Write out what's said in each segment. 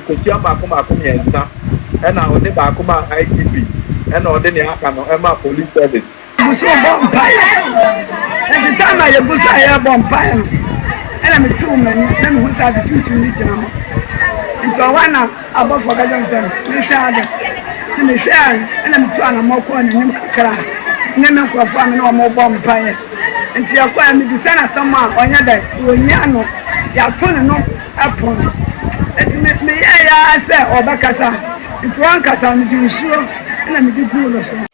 Kotia Makuma Yensa, and now the Bakuma IGP, and all the Niakano, Emma Police Service. So vampire. At the time I was a vampire, and I'm 2 men, then who said the 2 little. Into a one above for Gaza, Michelle, to Michelle, and I'm trying to mock one and him cry. Never go for no more vampire. Until you acquire me to send us someone on your day, when you know, you're turning up upon. It made me, I say, or Bacasa, into one casa, I'm doing sure, and I'm doing good also.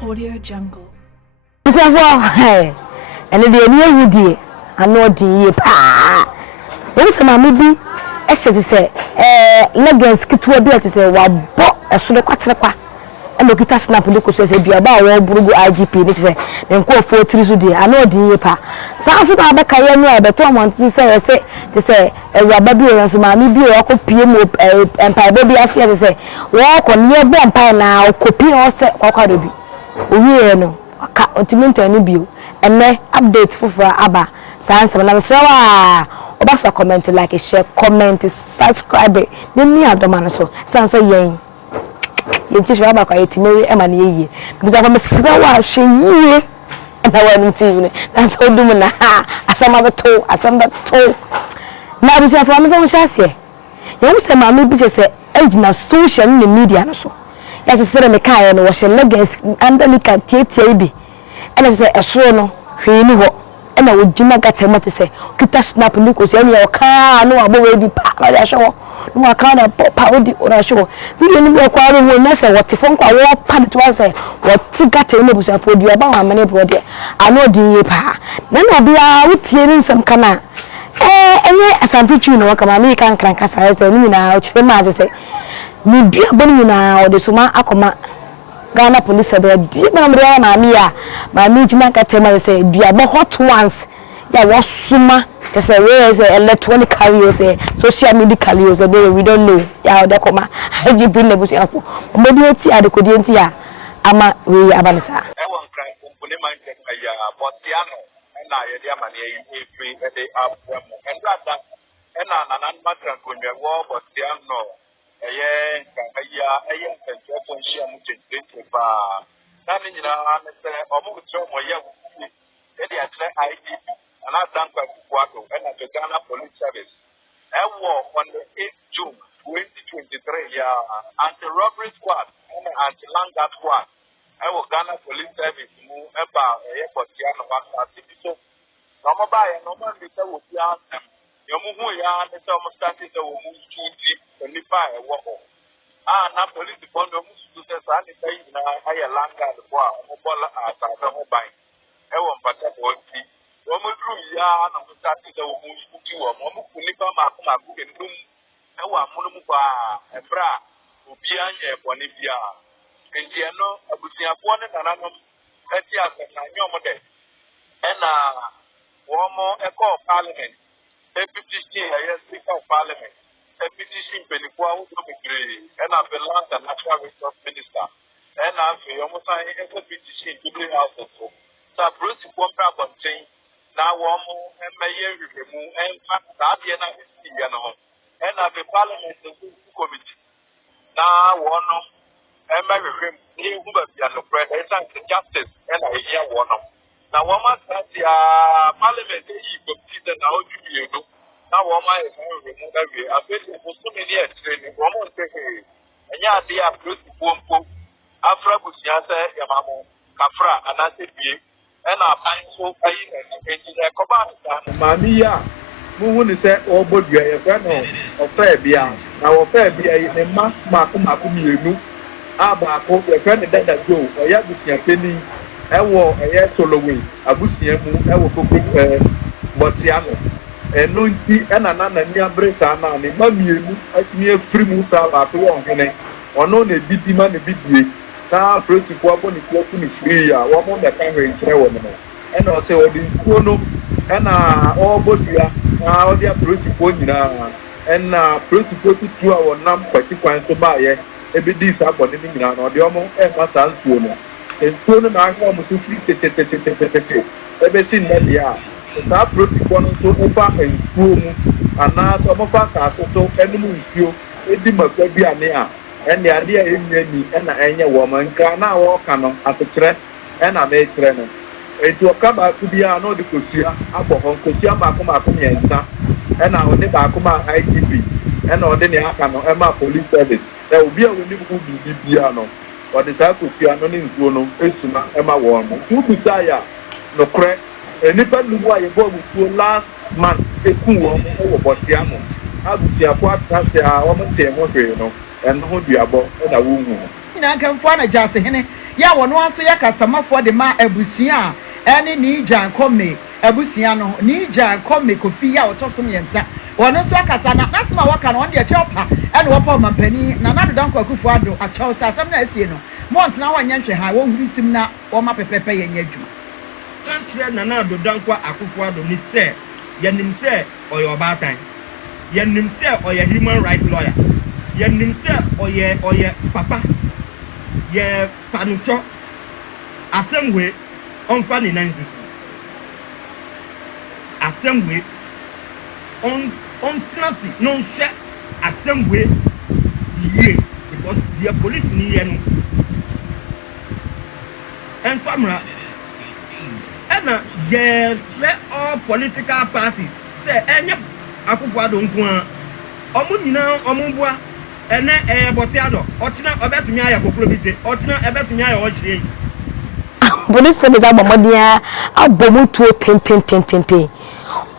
Audio Jungle. Hey, and the new woody, I know the pa. Once a mammy be, as she say, leggings get to a bit to say, well, bought a sort of quatraca. And look at us snap and look at us about all Brugo IGP, and say, then call for 3 today. I know the pa. Sounds like I back I know, but Tom wants to say, a rubber and some mammy be or PM empire baby as I say, walk on near vampire now, copy or set or be. We no aka ultimate any bio and update for aba sans na so oba comment like share comment subscribe then me adoma so sans yen ye tishwa aba kwa yetimeri e ma na yeye because am se wa hwe yie na wa TV na so dum na asama beto na bi se fa me fa hye ye se ma me bi se ejina social media no so ya ti sere me kai no wo she leggings andalika tietie bi ena se esoro no hwe ni ho ena wo gina gata mate se kita snap ni ko se ena yo ka no abo we di pa na ya show no aka na pa wo di ora show video ni bo kwa ro na se wo ti fon kwa wo pa ni to se wo ti gata ni bu se fo di aba wa mane bro de ano di ye pa na no bia wo tie ni nsam kana enye asante twi no kama me kan kran kasa se ni na o chire ma se ni bia bonu na odesuma akoma Ghana Police Service di na mre na mami jina katema say bia bo hot ones ya wasuma just say we say electronic carrier say social media carrier say we don't know ya odekoma IGP na busi afo omobi oti adekodi enti ya ama we abanisa I want cry company man ya Botiano na ye dia mane e free e dey up and that and na matran konwe wo Botiano eye ntento shia mu tente pa na ni nyina na se omo kutro mo ye e dey atre IGP and I thank Kwato and the Ghana Police Service on the 8th June 2023 anti-robbery squad and anti-land squad Ghana Police Service mu eba Botiano wa so no ba ye no man be say wo bia yomuhu ya ne so mo start say wo mu tuti nipa wo na police bond mo su say sa ne say na aye langa de bo mo bola asa da mo ban mpata bo ti wo mo dru ya na mo start say wo mu tuti wo mo ku nipa ma ku ke ndum amono mu ba ebra obi anye bone bia entie no abusiafo ne nananom ati asa na nyomo de na wo mo parliament a petition Speaker of Parliament, a petition Benikwa who will be great, and I've been land and natural resource minister, and I've been almost a petition to bring out the so. So Bruce won't have on change now, one more and mayor remove and that the and I've been Parliament committee. Now, one and my review, he will be on the president justice, and I hear one of. Now, one must have the Parliament, now you know. Now, one might remove every. I bet it was so many training. One more thing, and yeah, they are close to Pompo, Afra Busiasa, Yamamu, Kafra, and I said, and I find so paying and the command. Mamia, who say, oh, but you are a friend of Fabia. Now, Fabia is a Makumi, Abba, a friend that go, or Yabusia Penny, and war a year solo way, Abusia, I will cook Botiano. And no tea and another near breaks are now. The mammy near free move out to one or no, they beat him and a bit big. Now, first to go on the clock in 3 years, one more that can reach and also the Kono and all Bosia, now they are pretty point and pretty go to 2 hour number, but you can't buy it. ebedi sa bɔne no nyinaa no ɔde ɔmo ɛma saa nsuo no nsuo no na ahwɛ ɔmo so firi tetetetetete ɛbɛsi nnɛ deɛ a saa protocol no nso wofa nsuo mu anaasɛ ɔmofa kaase so ɛnom nsuo ɛdi makwa bi ane a ɛne adeɛ a ɛnwani ɛna ɛnyɛ wɔ ma nkra na a wɔɔka no asekyerɛ ɛna meekyerɛ no enti ɔka baako biara na ɔde kosua abɔ hɔ nkosua maako mmiɛnsa ɛna ɔde baako ma IGP ɛna ɔde ne aka no ɛma Police Service obi a wɔnim ho biribi biara no ɔde saa kosua no ne nsuo no esuma ɛma wɔn mo tubusa ya nokorɛ nipa nubu a yɛbɔ abufuo last month eku wɔn wɔ bɔtia mo abusuafo atase a wɔn tɛn ho hwee no ɛno ho duabɔ ɛna wɔnhu nyinaa nkamfo na gyase hene ya wɔn aso yɛ kasamafoɔ de ma abusua a ɛne ne gyan kɔme abusua no ne gyan kɔme kofi ya ɔtɔ so mmiɛnsa wɔn nso akasa na nasema wɔka no wɔn de ɛkyɛw pa ɛna wɔpa ɔmampani na nado danko akufo ado akyɛw sɛ asɛm na asie no mɔntena wɔnyɛ nhwɛ ha wɔn huri sim na wɔma pɛpɛpɛ yɛ nyɛ adwuma Country na nado danko akufo ado ni sɛ yɛnim sɛ ɔyɛ ɔbaatan yɛnim sɛ ɔyɛ human rights lawyer yɛnim sɛ ɔyɛ papa yɛ panutɔ asɛm wei ɔmfa ne nan sisi asɛm wei ɔntena si na ɔnhwɛ asɛm wei yie because deɛ police ni yɛ no ɛmfa mmara ɛna yɛfrɛ all political parties sɛ ɛnyɛ akufo ado nko a ɔmo nyinaa ɔmo boa ɛnɛ ɛyɛ bɔte adɔ ɔkyena ɔbɛtumi ayɛ kokoro bi te ɔkyena ɛbɛtumi ayɛ ɔkyerɛ yi Police Service abomodia abomutuo tententententen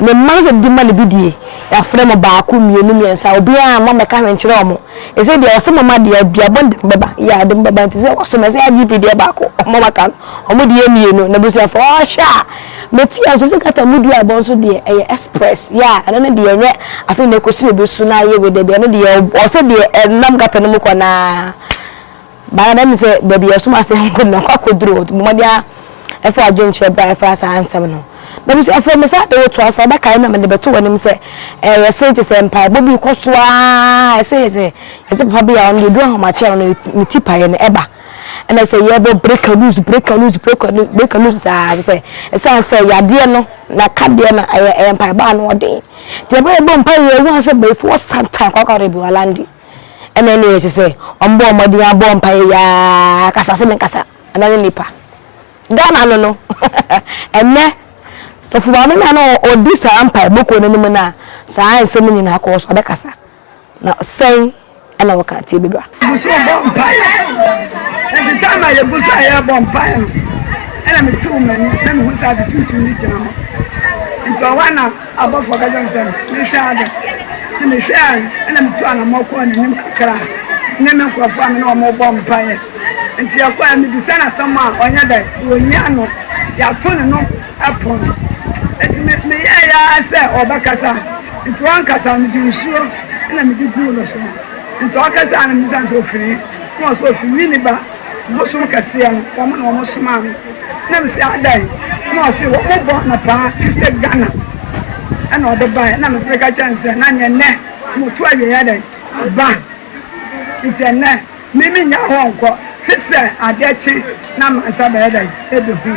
ne manze di ma le bidie ya frɛ mo baako mienu miensa obi a ma meka hwenkyerɛ omo ese de ɔsɛ mama de aduabɔ de beba ya de beba nti sɛ ɔsɛ mese IGP de baako ɔmo maka ɔmo de mienu na busuafo ɔhwa meti aso sɛ kata mudu abɔ so de ɛyɛ express ya ɛna ne de ɛnyɛ afi na ekosi obi so na ye we de ɛno de ɔsɛ de ɛnam kata no mu kɔ na ba na mi sɛ baby ɔsoma sɛ nko na kwakodro modia ɛfa adwonkyerɛ bra ɛfa sa ansɛm no na bi afọ me sa de woto aso ba kai na me de beto wonim se yɛse te sɛ mpa bobi kɔsoa yɛse papa bi a on do homa kyɛ no ne tipa yɛ ne ɛba ɛna sɛ yɛbɔ break loose sa sɛ ɛsan sɛ yadeɛ no na kadeɛ na ɛyɛ mpa ba no ɔden te ba ɛbɔ mpa yɛ wu sɛ before santa kwakɔre bi walandi ɛna ne yɛ sɛ ɔmbɔ ɔmɔde abɔ mpa yɛ kasa sɛ me kasa ɛna ne nipa Ghana no ɛnɛ so for me na odi sa ampa boko no nim na saa nsɛm nyina akɔ so abɛkasa na sɛn ɛna wɔka tie bibra buso bompa ɛdi tama ye buso ya bompa ɛna me tu mani na me husa de tutu ni gyina ho nti ɔwana abɔfo ga jam sɛ me hwɛ ade ti me hwɛ ɛna me tu ana mɔkɔ na nim kakra na me nkɔfo ame na ɔmɔ bompa nti yakɔ me bisa na sɛm a ɔnya da wonya no ya to ne no apon eti me ya sɛ ɔbɛkasa nti wɔn kasa me di nsuo na me di gulo so nti ɔkasa na me san so ofiri na ɔso ofiri ni ba bosom kase no wɔn na wɔn soma no na me sɛ adan na ɔse wɔn bɔ na pa 50 Ghana ɛna ɔde ba na me sɛ ka chance na nyɛ nɛ mo to awie ya dan aba nti nɛ me nya ho nkɔ sɛ adeɛkye na mansa bɛɛ dan ebehu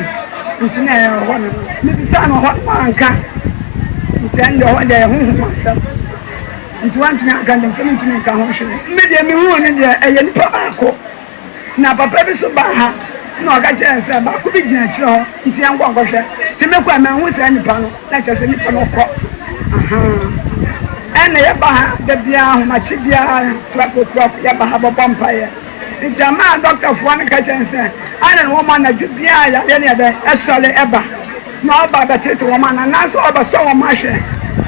nti na ɛyɛ hɔ no me bisa no hɔ anka nti ɛnde hɔ de ho masɛm nti wantumi aka ndem sɛ ntumi nka ho hwɛ me de me hu ne de ɛyɛ nipa baako na papa bi so ba ha na ɔka kyerɛ sɛ baako bi gyina kyerɛ hɔ nti yɛn nkɔ nkɔhwɛ nti me kɔ ma hu sɛ nipa no na kyerɛ sɛ nipa no kɔ ɛna yɛ ba ha da bia ahomakye bia 12 o'clock yɛ ba ha bɔbɔ mpaeɛ nti ama doctor fo ne ka kyerɛ sɛ ana no wɔn na dwu bia ya ne yɛ ɛsɔle ɛba na ɔba bɛtete wɔn na naso ɔba sɔ wɔn ahwɛ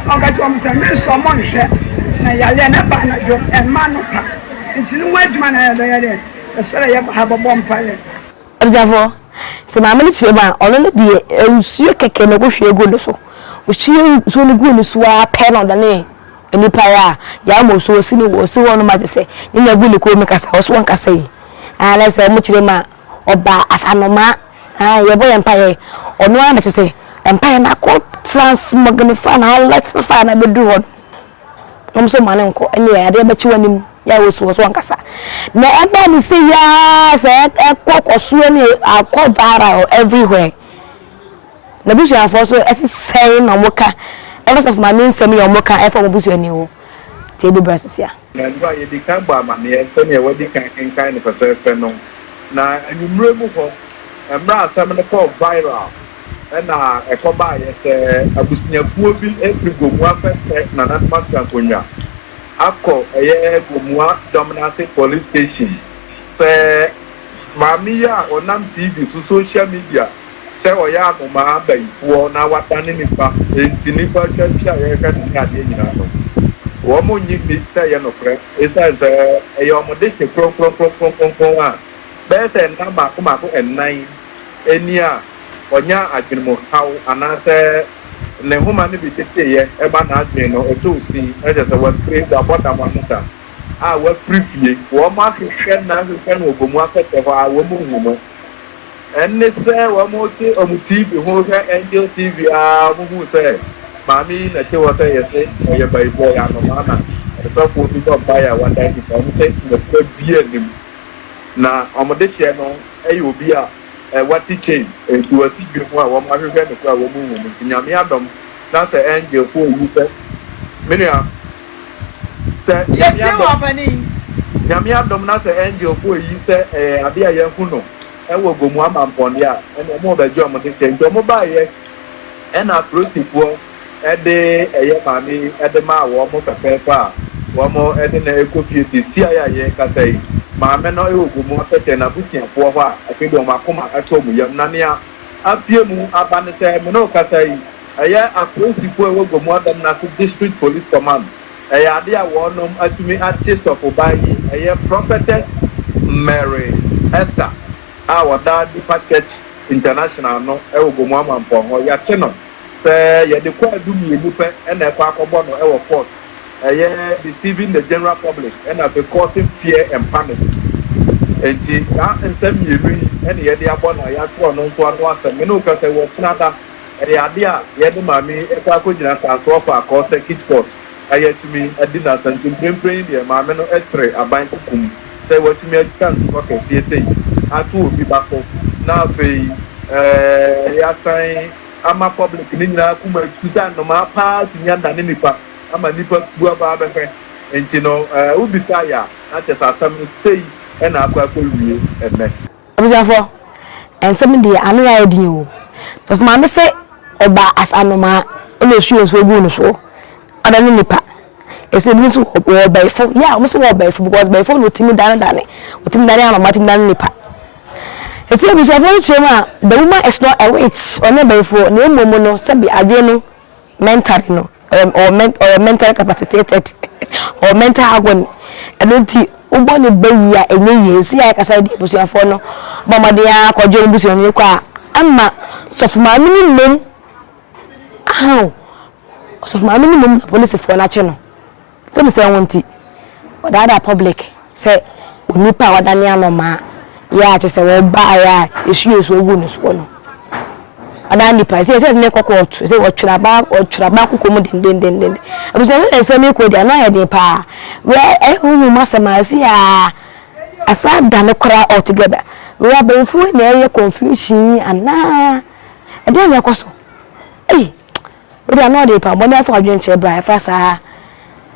ɔka kyerɛ wɔn sɛ me nsɔ mo nhwɛ na yale na ba na dwo ɛma no pa nti no wadwuma na yɛ ɛsɔle yɛ ba ha bɔbɔ mpaeɛ observe se ma mani kyerɛ ba ɔno ne de nsuo kɛkɛ na go hwie go no so o hwie so no go no so a pɛ no da ne nipa ya mo so si ni wo si wono ma se ni na gu ni ko me kasa wo so won kasa yi ala se mo kyerɛ ma oba asanoma ye boy empire ono a me se empire na ko transmagnify na let fa na bedu ho no so ma ne nko ene ya de ba chi wanim ya wo so nkasa na ebe ni say ya say ekokoso ni akọ viral everywhere na bi sha for so say na moka ever of my mean say me moka e for mo busu ani wo te bi brasis ya na ndo ye di kan ba ma me e so ne wodi kan ni for no na anumre mu ho emra asem ne ko viral na ekoba ye se abusunyafuo bi Gomoa na na Mampong akọ eye Gomoa Dominance Police Station se mamia onam TV social media se oya amoma abayifuo na watane nipa entinipa twatwa ye ka ni ade nyina no wo mo nyi bi se ye no kre esa se eye omode che kro a be se na ma ko ennan eni a onya adwinmo haw anase ne homa ne bi teteye eba na adwen no otosi eje se wa create aboda manuta a wa prefie wo ma hwehwe na hwehwe no Gomoa fete ho a wo mu humo enne se wo mo ti omu TV ho hwe Angel TV a mo hu se mami na che wo se yese ye bai bo ya no mana so ko bi do ba ya wanda ki ko mo se no ko bi anim na omode hye no e obi a what teaching to a secret one of my friend to a woman in Yamiadom. That's an angel for you. Minia, Yamiadom, that's an angel for you. Say, I be a young Huno. I will go Gomoa Mampong, and more than German to change your mobile. And I prove it for a day, a young mammy, at the ma, one more paper, one more at the cookie, CIA, Catay. Mama no e Gomoa fete na butia for wa akedo makoma atomu ya nania apiemu abanete me no katai aya apolisipo e Gomoa Dominance District Police Command aya ade a wonom atumi artist of obayi aya Prophetess Mary Esther a wada di package international no e Gomoa Mampong o ya keno se ye de kwa adumi emu pe e na kwa akobo no e wo court deceiving the general public and causing fear and panic. And some years, and the idea about I asked for no one a minute because I was not the idea, yet the mammy, if I could not transfer for a cost a kit court. I had to me a dinner and to bring the mamma no x-ray, a bind to come. Say what you may chance, okay, see a thing. I too be back home. Now, say, I'm a public, Nina, Kuma, Susan, no my part, Yanda Ninipa. I'm a nipper who are and you know, Ubi Saya, not just some say, and I'll go and me. And some day I know you. But Mamma say, Oba as Anoma, only shoes will go no show. I don't know nipa. It's a news or by phone. Yeah, I must walk by phone because by phone with Timmy Danny, with Tim Danny or Martin Dan nipa. It's a very shame. The woman is not a witch or never for no mono, Sabi Adriano, mental no. Or mental capacitated or mental agony. And then uboni beya enye si ya kasa di busu afo no mama dia kwajo busu ni kwa amma sofuma minimum aw sofuma minimum police for na che no se me say wonti other public say onipa wadane anoma ya che se we ba ya issue so ogu ni so no adani pa say ne kokot say o twraba kokomu den abuso me say me ko dia na ya de pa we hu masama si a asa da ne kora all together we are being full na confusion ana e dey yakoso we are not de pa mo na fa adwen che bra fa sa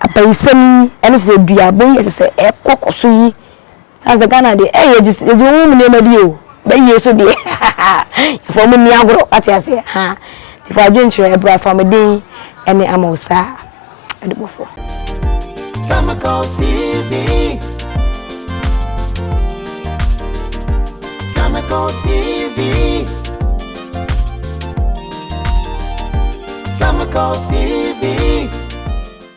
apaisem ene se duabo ye se e kokoso yi sa Ghana de ye wu ne madi o be yeso de for me ni agro atiase ha ti fa adwen che bra fa me din ene amosa ade bofo Khemical TV. Khemical TV. Khemical TV.